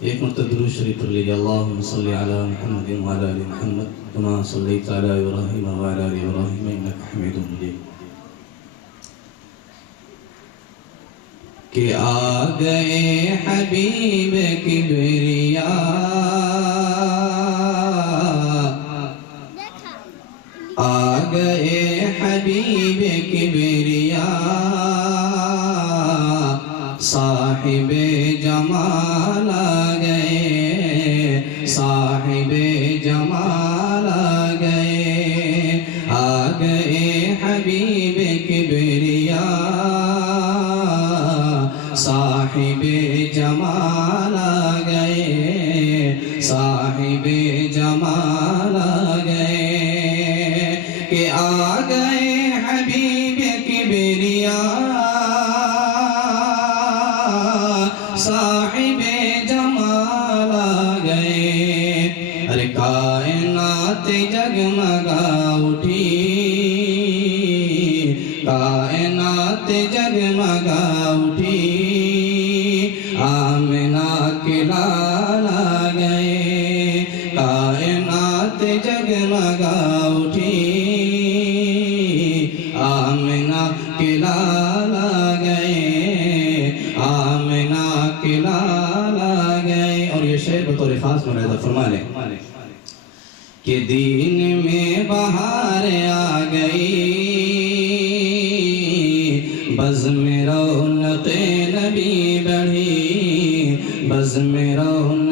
एक मरतबा दुरूद शरीफ पढ़ लीजिए। अल्लाहुम्मा सल्लि अला मुहम्मद व अला आलि मुहम्मद कमा सल्लैता अला इब्राहीम व अला आलि इब्राहीम इन्नका हमीदुम मजीद। कि आ गए हबीब किबरिया, आ गए हबीब किबरिया, साहिबे जमाल आ गए, साहिबे जमाल आ गए हबीब किबरिया, साहिबे जमाल आ गए, साहिबे जमाल आ गए। कि आ गए हबीब किबरिया, साहिबे जमाल आ गए। अरे कायनात जगमगा उठी, कायनात जगमगा उठी, आमिना के लाल आ गए, कायनात जगमगा उठी, आमिना के लाल आ गए, आमिना के लाल आ गए। और ये शेर बतौर खास मुरादा फरमा लें कि दीन में बहार आ गई, बज़ में रौनक़ नबी बढ़ी, बज़ में रौनक़